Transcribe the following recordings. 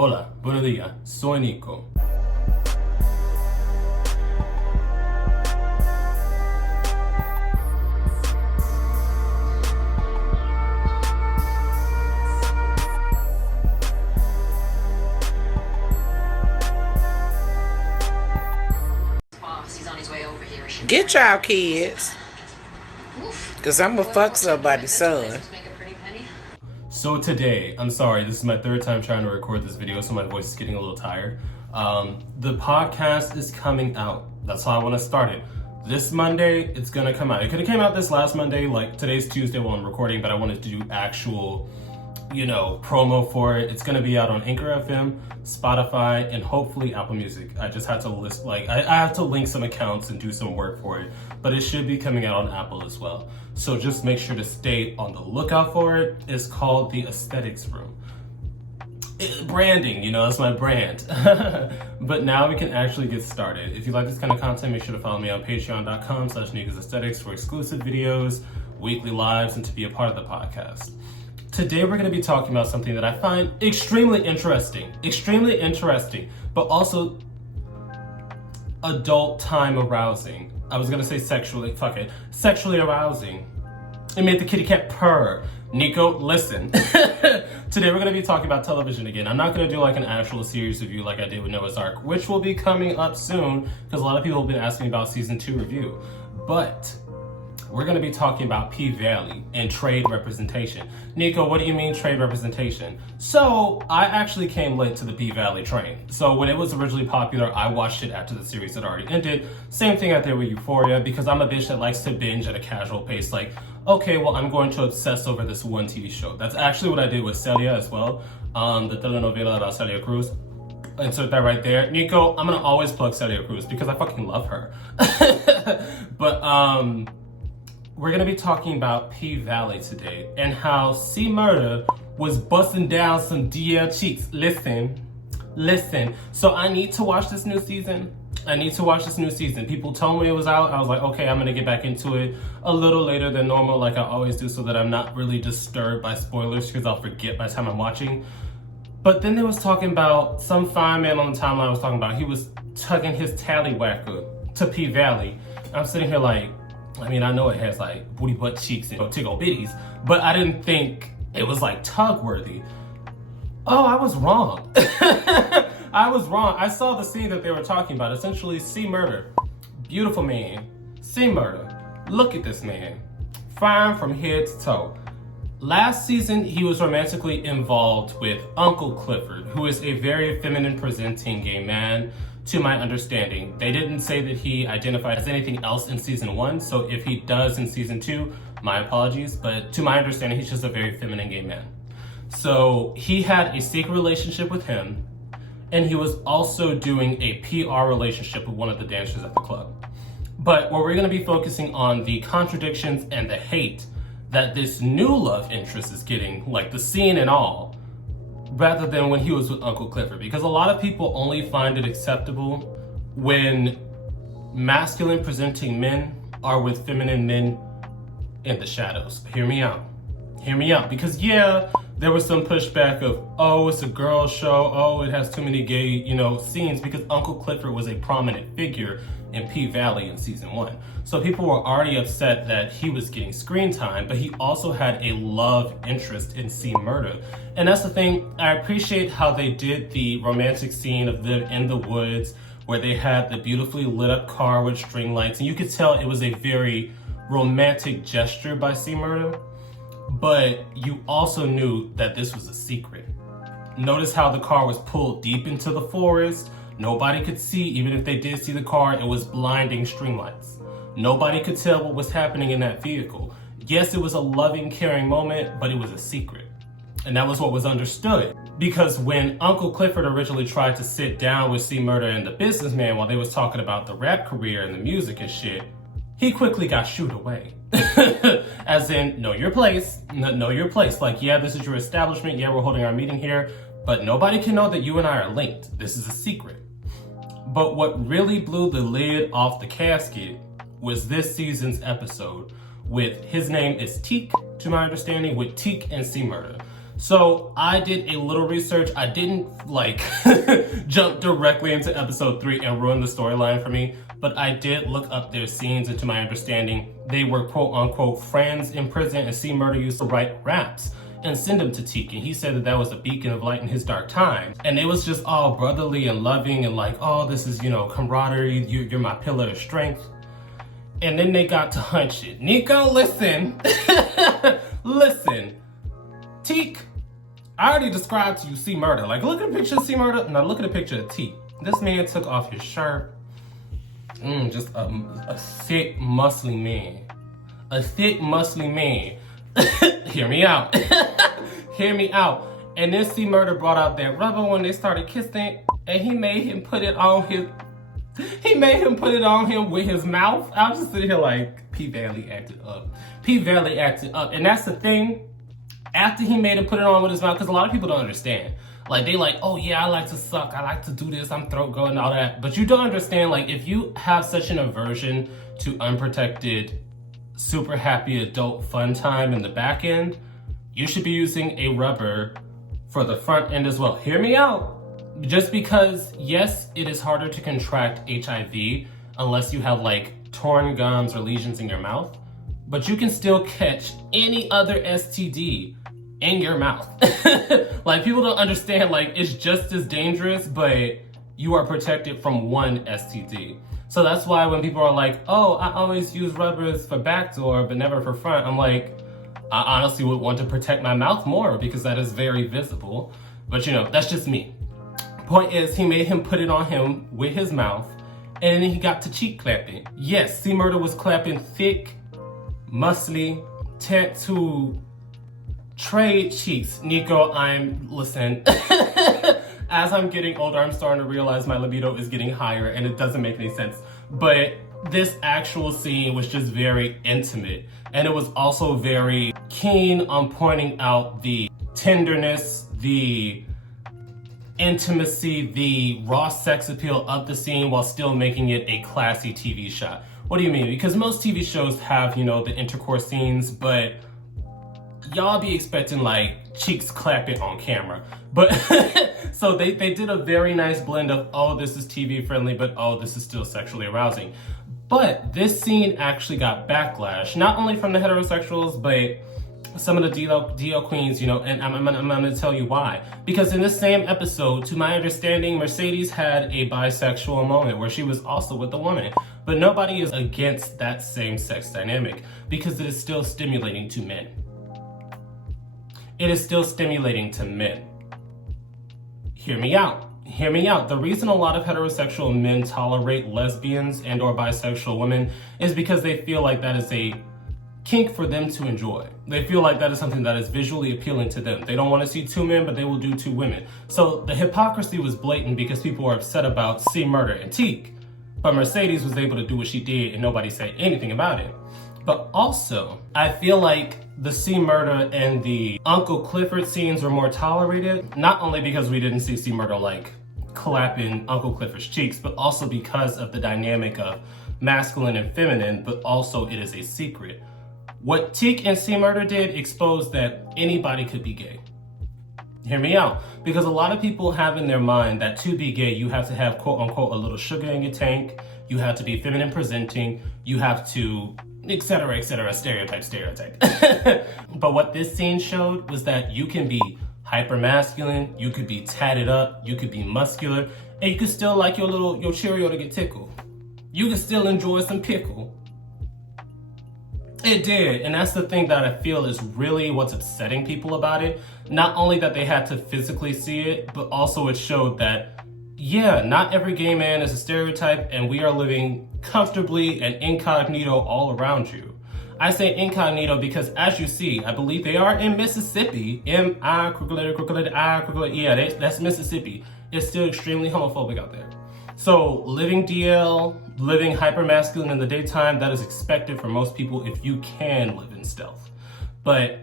Hola, buenos días, soy Nico. Get y'all kids, because I'm going to fuck somebody's son. So today, I'm sorry, this is my third time trying to record this video, so my voice is getting a little tired. The podcast is coming out. That's how I want to start it. This Monday, it's going to come out. It could have came out this last Monday, like today's Tuesday while I'm recording, but I wanted to do actual, promo for it. It's going to be out on Anchor FM, Spotify, and hopefully Apple Music. I just had to list, I have to link some accounts and do some work for it, but it should be coming out on Apple as well. So just make sure to stay on the lookout for it. It's called The Aesthetics Room. Branding, that's my brand. But now we can actually get started. If you like this kind of content, make sure to follow me on patreon.com/Nicosaesthetics for exclusive videos, weekly lives, and to be a part of the podcast. Today we're going to be talking about something that I find extremely interesting, but also adult time arousing. I was going to say sexually arousing. It made the kitty cat purr. Nico, listen. Today we're going to be talking about television again. I'm not going to do like an actual series review like I did with Noah's Ark, which will be coming up soon because a lot of people have been asking me about season 2 review. But we're going to be talking about P-Valley and trade representation. Nico, what do you mean trade representation? So I actually came late to the P-Valley train. So when it was originally popular, I watched it after the series had already ended. Same thing I did with Euphoria because I'm a bitch that likes to binge at a casual pace. Like, okay, well, I'm going to obsess over this one TV show. That's actually what I did with Celia as well. The telenovela about Celia Cruz. Insert that right there. Nico, I'm going to always plug Celia Cruz because I fucking love her. But, we're going to be talking about P-Valley today and how Murda was busting down some DL cheeks. Listen. So I need to watch this new season. People told me it was out. I was like, okay, I'm going to get back into it a little later than normal like I always do so that I'm not really disturbed by spoilers because I'll forget by the time I'm watching. But then they was talking about some fine man on the timeline was talking about he was tugging his tallywhacker to P-Valley. I'm sitting here like, I mean, I know it has like booty butt cheeks and tickle bitties, but I didn't think it was like tug worthy. Oh, I was wrong. I saw the scene that they were talking about. Essentially, Murda, beautiful man. Murda, look at this man, fine from head to toe. Last season, he was romantically involved with Uncle Clifford, who is a very feminine presenting gay man. To my understanding, they didn't say that he identified as anything else in season 1, so if he does in season 2, my apologies, but to my understanding, he's just a very feminine gay man. So he had a secret relationship with him, and he was also doing a PR relationship with one of the dancers at the club. But where we're going to be focusing on the contradictions and the hate that this new love interest is getting, like the scene and all, rather than when he was with Uncle Clifford, because a lot of people only find it acceptable when masculine presenting men are with feminine men in the shadows. Hear me out, because yeah, there was some pushback of, oh, it's a girl show, oh, it has too many gay, scenes, because Uncle Clifford was a prominent figure in P-Valley in season 1. So people were already upset that he was getting screen time, but he also had a love interest in Murda. And that's the thing, I appreciate how they did the romantic scene of them in the woods where they had the beautifully lit up car with string lights. And you could tell it was a very romantic gesture by Murda, but you also knew that this was a secret. Notice how the car was pulled deep into the forest. Nobody could see, even if they did see the car, it was blinding string lights. Nobody could tell what was happening in that vehicle. Yes, it was a loving, caring moment, but it was a secret. And that was what was understood. Because when Uncle Clifford originally tried to sit down with Murda and the businessman while they was talking about the rap career and the music and shit, he quickly got shooed away. As in, know your place. Like, yeah, this is your establishment. Yeah, we're holding our meeting here. But nobody can know that you and I are linked. This is a secret. But what really blew the lid off the casket was this season's episode with, his name is Teak, to my understanding, with Teak and Murda. So I did a little research. I didn't like jump directly into episode 3 and ruin the storyline for me, but I did look up their scenes, and to my understanding, they were quote unquote friends in prison, and C. Murda used to write raps and send them to Teak, and he said that that was a beacon of light in his dark times. And it was just all brotherly and loving and like, oh, this is, you know, camaraderie, you're my pillar of strength. And then they got to hunch it. Nico, listen. Listen. Teak, I already described to you C. Murda. Like, look at a picture of C. Murda. Now look at a picture of Teak. This man took off his shirt. Just a thick, muscly man. A thick, muscly man. Hear me out. Hear me out. And then C. Murda brought out that rubber when they started kissing, and he made him put it on him with his mouth. I was just sitting here like, P. Valley acted up. P. Valley acted up. And that's the thing. After he made him put it on with his mouth, because a lot of people don't understand. Like, they like, oh yeah, I like to suck. I like to do this. I'm throat go and all that. But you don't understand, like, if you have such an aversion to unprotected, super happy adult fun time in the back end, you should be using a rubber for the front end as well. Hear me out. Just because, yes, it is harder to contract HIV unless you have like torn gums or lesions in your mouth, but you can still catch any other STD in your mouth. Like, people don't understand, like, it's just as dangerous, but you are protected from one STD. So that's why when people are like, oh, I always use rubbers for backdoor, but never for front, I'm like, I honestly would want to protect my mouth more because that is very visible. But you know, that's just me. Point is, he made him put it on him with his mouth, and then he got to cheek clapping. Yes, C. Murda was clapping thick, muscly, tattooed, trade cheeks. Nico, listen. As I'm getting older, I'm starting to realize my libido is getting higher, and it doesn't make any sense. But this actual scene was just very intimate, and it was also very keen on pointing out the tenderness, the intimacy, the raw sex appeal of the scene while still making it a classy TV shot. What do you mean? Because most TV shows have, you know, the intercourse scenes, but y'all be expecting like cheeks clapping on camera. But so they did a very nice blend of, oh, this is TV friendly, but oh, this is still sexually arousing. But this scene actually got backlash, not only from the heterosexuals, but some of the DL queens, you know, and I'm gonna tell you why. Because in this same episode, to my understanding, Mercedes had a bisexual moment where she was also with a woman. But nobody is against that same sex dynamic because it is still stimulating to men. It is still stimulating to men. Hear me out. Hear me out. The reason a lot of heterosexual men tolerate lesbians and or bisexual women is because they feel like that is a kink for them to enjoy. They feel like that is something that is visually appealing to them. They don't want to see two men, but they will do two women. So the hypocrisy was blatant because people were upset about C. Murda and Teak, but Mercedes was able to do what she did and nobody said anything about it. But also, I feel like the C. Murda and the Uncle Clifford scenes were more tolerated, not only because we didn't see C. Murda like clapping Uncle Clifford's cheeks, but also because of the dynamic of masculine and feminine, but also it is a secret. What Teak and C. Murda did exposed that anybody could be gay. Hear me out. Because a lot of people have in their mind that to be gay, you have to have quote unquote a little sugar in your tank, you have to be feminine presenting, you have to, etc., stereotype. But what this scene showed was that you can be hyper masculine, you could be tatted up, you could be muscular, and you could still like your Cheerio to get tickled. You could still enjoy some pickle. It did, and that's the thing that I feel is really what's upsetting people about it. Not only that they had to physically see it, but also it showed that, yeah, not every gay man is a stereotype, and we are living comfortably and incognito all around you. I say incognito because, as you see, I believe they are in Mississippi. That's Mississippi. It's still extremely homophobic out there. So living DL, living hyper-masculine in the daytime, that is expected for most people if you can live in stealth. But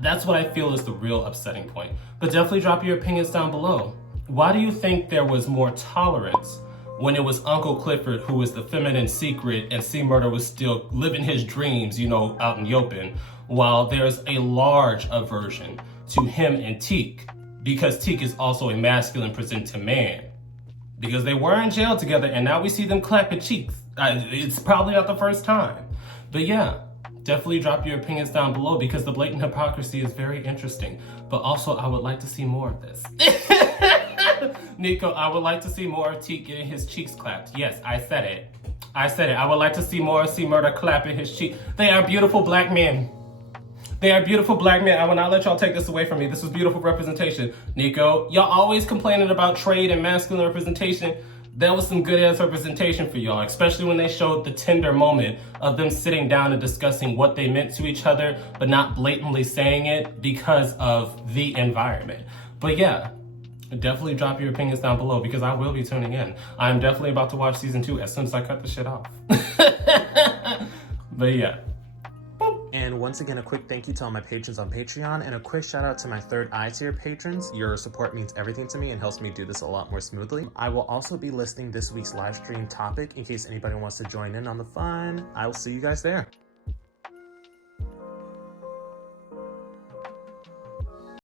that's what I feel is the real upsetting point. But definitely drop your opinions down below. Why do you think there was more tolerance when it was Uncle Clifford who was the feminine secret and C. Murda was still living his dreams, you know, out in the open, while there's a large aversion to him and Teak, because Teak is also a masculine presenting man. Because they were in jail together and now we see them clapping cheeks. It's probably not the first time. But yeah, definitely drop your opinions down below because the blatant hypocrisy is very interesting. But also, I would like to see more of this. Nico, I would like to see more of Teak getting his cheeks clapped. Yes, I said it. I would like to see more of Murda clapping his cheek. They are beautiful black men. They are beautiful black men. I will not let y'all take this away from me. This was beautiful representation. Nico, y'all always complaining about trade and masculine representation. That was some good ass representation for y'all, especially when they showed the tender moment of them sitting down and discussing what they meant to each other, but not blatantly saying it because of the environment. But yeah, definitely drop your opinions down below because I will be tuning in. I'm definitely about to watch season 2 as soon as I cut the shit off. But yeah. And once again, a quick thank you to all my patrons on Patreon, and a quick shout out to my third eye tier patrons. Your support means everything to me and helps me do this a lot more smoothly. I will also be listing this week's live stream topic in case anybody wants to join in on the fun. I will see you guys there.